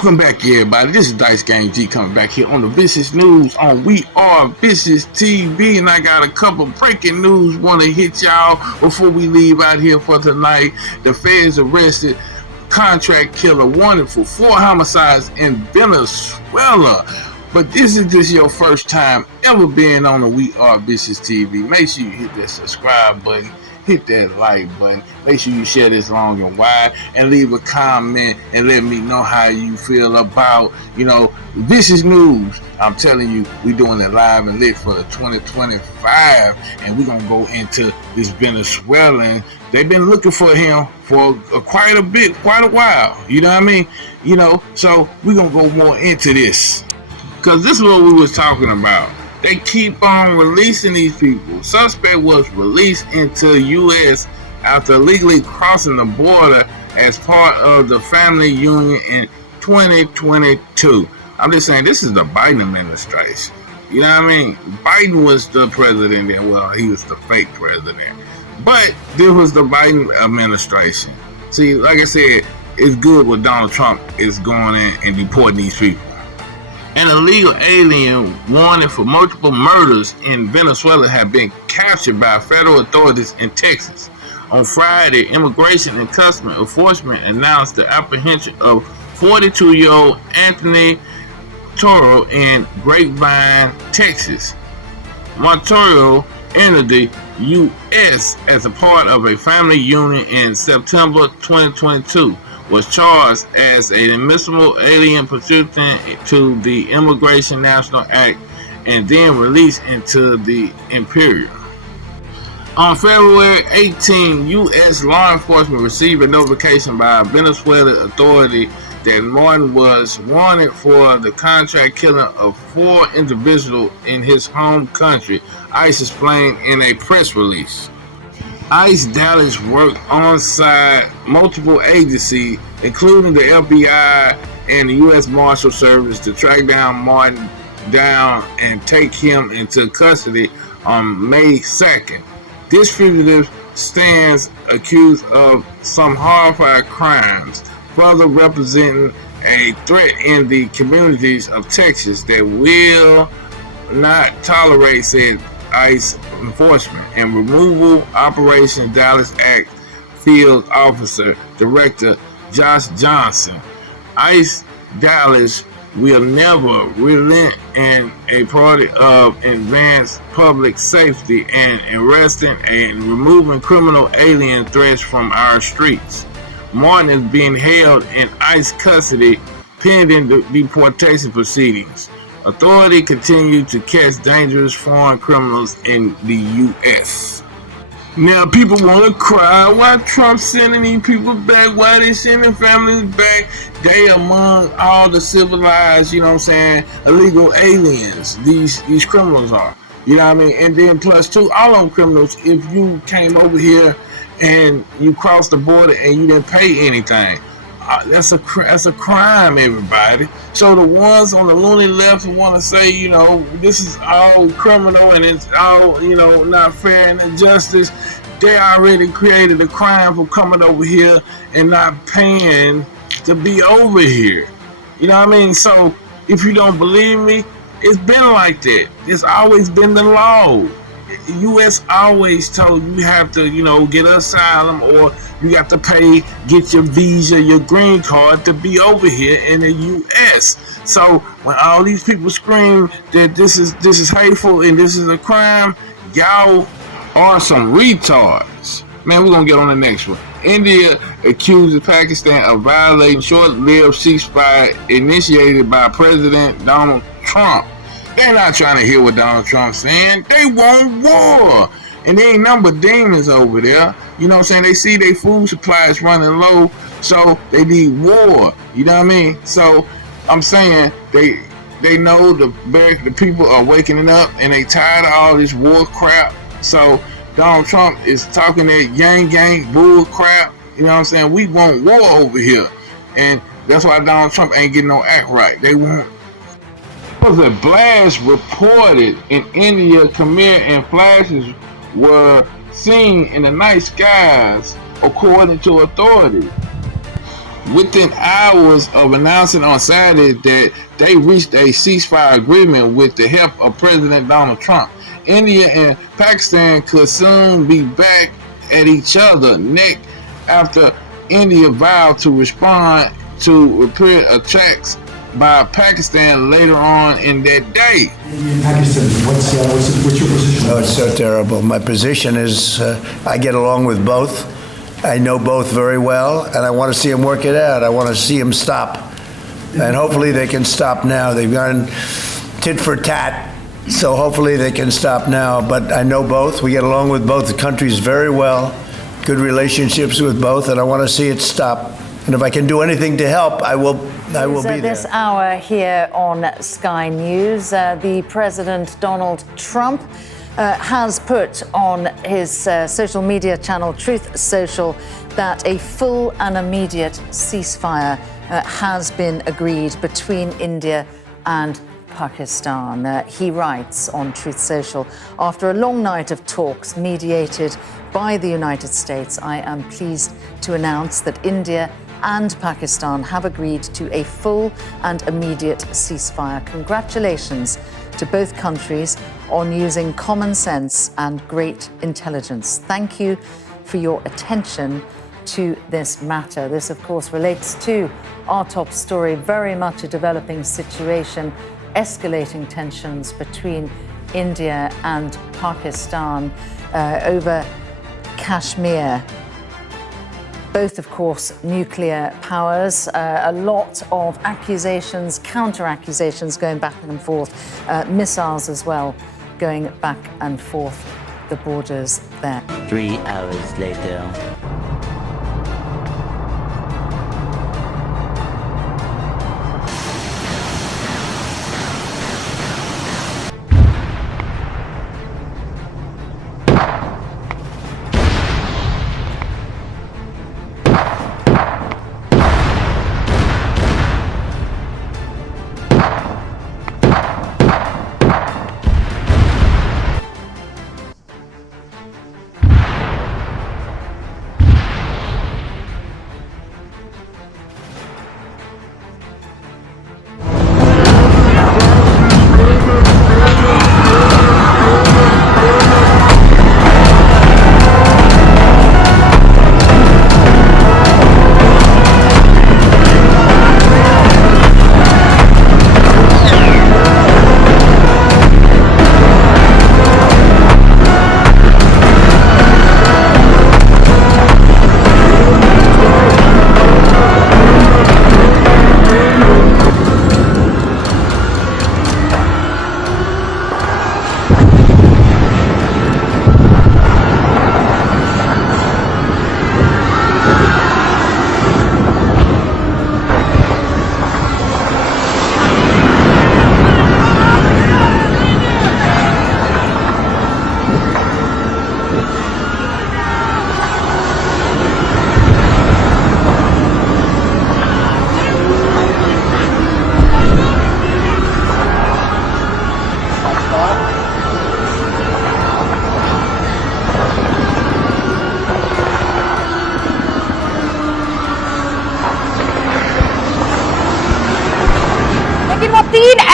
Welcome back, everybody. This is Dice Game G coming back here on the Vicious News on We Are Vicious TV, and I got a couple breaking news want to hit y'all before we leave out here for tonight. The feds arrested contract killer wanted for 4 homicides in Venezuela. But this is just your first time ever being on the We Are Vicious TV. Make sure you hit that subscribe button, hit that like button, make sure you share this long and wide, and leave a comment and let me know how you feel about, Vicious News. I'm telling you, we're doing it live and lit for the 2025, and we're going to go into this Venezuelan. They've been looking for him for quite a while, you know what I mean? So we're going to go more into this, because this is what we was talking about. They keep on releasing these people. Suspect was released into U.S. after illegally crossing the border as part of the family union in 2022. I'm just saying, this is the Biden administration. You know what I mean? Biden was the president, and well, he was the fake president. But this was the Biden administration. See, like I said, it's good what Donald Trump is going in and deporting these people. An illegal alien wanted for multiple murders in Venezuela had been captured by federal authorities in Texas. On Friday, Immigration and Customs Enforcement announced the apprehension of 42-year-old Anthony Toro in Grapevine, Texas. Montoya entered the U.S. as a part of a family union in September 2022. Was charged as an admissible alien pursuant to the Immigration National Act and then released into the Imperial. On February 18, U.S. law enforcement received a notification by a Venezuelan authority that Martin was wanted for the contract killing of 4 individuals in his home country, ICE explained in a press release. ICE Dallas worked alongside multiple agencies, including the FBI and the U.S. Marshal Service, to track down Martin and take him into custody on May 2nd. This fugitive stands accused of some horrific crimes, further representing a threat in the communities of Texas that will not tolerate said ICE enforcement and removal. Operation Dallas Act Field Officer Director Josh Johnson. ICE Dallas will never relent in a priority of advanced public safety and arresting and removing criminal alien threats from our streets. Martin is being held in ICE custody pending the deportation proceedings. Authorities continue to catch dangerous foreign criminals in the U.S. Now, people want to cry, why Trump sending these people back? Why they sending families back? They among all the civilized, illegal aliens. These criminals are. You know what I mean? And then plus two, all of them criminals, if you came over here and you crossed the border and you didn't pay anything, that's a crime, everybody. So the ones on the loony left who want to say, this is all criminal and it's all, not fair and injustice, they already created a crime for coming over here and not paying to be over here. You know what I mean? So if you don't believe me, it's been like that. It's always been the law. The U.S. always told you have to, get asylum, or you got to pay, get your visa, your green card to be over here in the U.S. So when all these people scream that this is hateful and this is a crime, y'all are some retards. Man, we're gonna get on the next one. India accuses Pakistan of violating short-lived ceasefire initiated by President Donald Trump. They're not trying to hear what Donald Trump's saying. They want war. And there ain't nothing but demons over there. You know what I'm saying? They see their food supplies running low, so they need war. You know what I mean? So I'm saying they know the people are waking up and they tired of all this war crap. So Donald Trump is talking that yang gang bull crap. You know what I'm saying? We want war over here. And that's why Donald Trump ain't getting no act right. They want. There was a blast reported in India. Khmer and flashes were seen in the night skies, according to authorities. within hours of announcing on Saturday that they reached a ceasefire agreement with the help of President Donald Trump. India and Pakistan could soon be back at each other's neck after India vowed to respond to repeated attacks by Pakistan later on in that day. In Pakistan, what's your position? Oh, it's so terrible. My position is I get along with both. I know both very well, and I want to see them work it out. I want to see them stop. And hopefully they can stop now. They've gone tit for tat, so hopefully they can stop now. But I know both. We get along with both countries very well, good relationships with both, and I want to see it stop. And if I can do anything to help, I will be there. This hour here on Sky News, the President Donald Trump has put on his social media channel Truth Social that a full and immediate ceasefire has been agreed between India and Pakistan. He writes on Truth Social, after a long night of talks mediated by the United States, I am pleased to announce that India and Pakistan have agreed to a full and immediate ceasefire. Congratulations to both countries on using common sense and great intelligence. Thank you for your attention to this matter. This, of course, relates to our top story, very much a developing situation, escalating tensions between India and Pakistan over Kashmir. Both, of course, nuclear powers. A lot of accusations, counter-accusations going back and forth, missiles as well going back and forth the borders there. 3 hours later.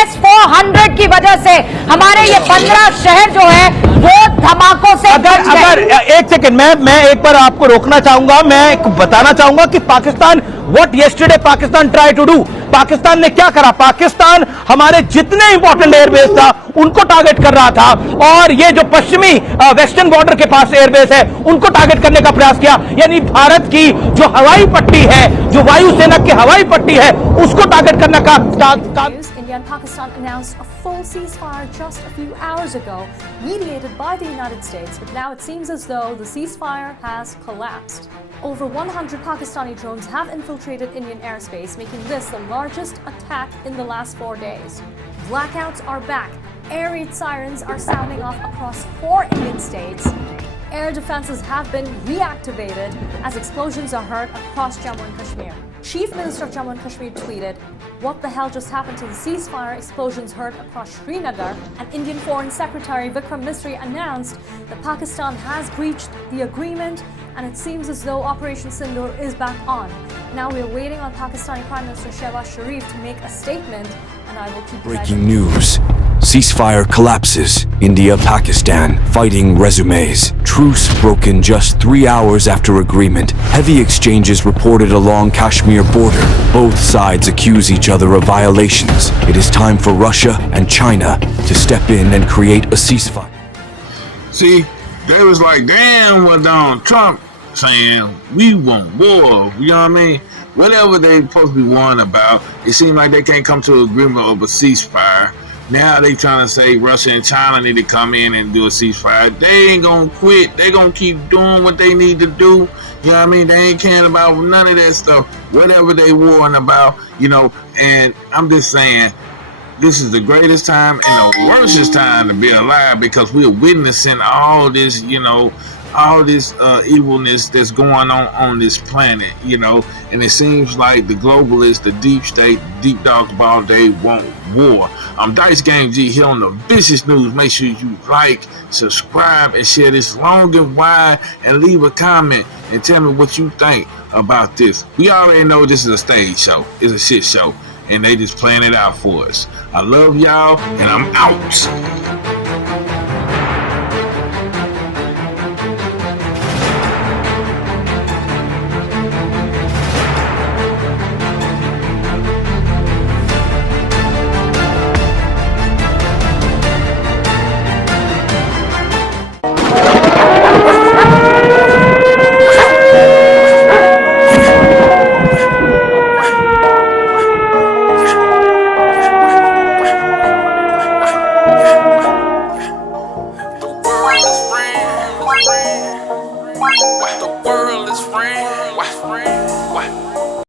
S-400 की वजह से हमारे ये 15 शहर जो है वो धमाकों से अगर एक सेकंड मैं एक बार आपको रोकना चाहूंगा। मैं बताना चाहूंगा कि Pakistan what yesterday Pakistan try to do, Pakistan ने क्या करा। पाकिस्तान हमारे जितने इंपॉर्टेंट एयरबेस था उनको टारगेट कर रहा था, और ये जो पश्चिमी वेस्टर्न बॉर्डर के पास एयरबेस है उनको टारगेट करने का प्रयास किया। यानी भारत की जो हवाई पट्टी है, जो वायुसेना की हवाई पट्टी है, उसको टारगेट करने का India and Pakistan announced a full ceasefire just a few hours ago, mediated by the United States, but now it seems as though the ceasefire has collapsed. Over 100 Pakistani drones have infiltrated Indian airspace, making this the largest attack in the last 4 days. Blackouts are back. Air raid sirens are sounding off across 4 Indian states. Air defenses have been reactivated as explosions are heard across Jammu and Kashmir. Chief Minister of Jammu and Kashmir tweeted, "What the hell just happened to the ceasefire? Explosions heard across Srinagar." And Indian Foreign Secretary Vikram Misri announced that Pakistan has breached the agreement, and it seems as though Operation Sindoor is back on. Now we are waiting on Pakistani Prime Minister Shehbaz Sharif to make a statement, and I will keep you guys Breaking news. Ceasefire collapses. India, Pakistan, fighting resumes. Truce broken just 3 hours after agreement. Heavy exchanges reported along Kashmir border. Both sides accuse each other of violations. It is time for Russia and China to step in and create a ceasefire. See, they was like, damn, what Donald Trump saying, we want war, you know what I mean? Whatever they supposed to be warned about, it seemed like they can't come to an agreement of a ceasefire. Now they trying to say Russia and China need to come in and do a ceasefire. They ain't gonna quit. They gonna keep doing what they need to do. You know what I mean? They ain't caring about none of that stuff. Whatever they warring about, you know. And I'm just saying, this is the greatest time and the worstest time to be alive, because we're witnessing all this, you know, all this evilness that's going on this planet, you know. And it seems like the globalists, the deep state, deep dogs ball, they want war. I'm Dice Game G here on the Vicious News. Make sure you like, subscribe, and share this long and wide, and leave a comment and tell me what you think about this. We already know this is a stage show. It's a shit show, and they just playing it out for us. I love y'all, and I'm out.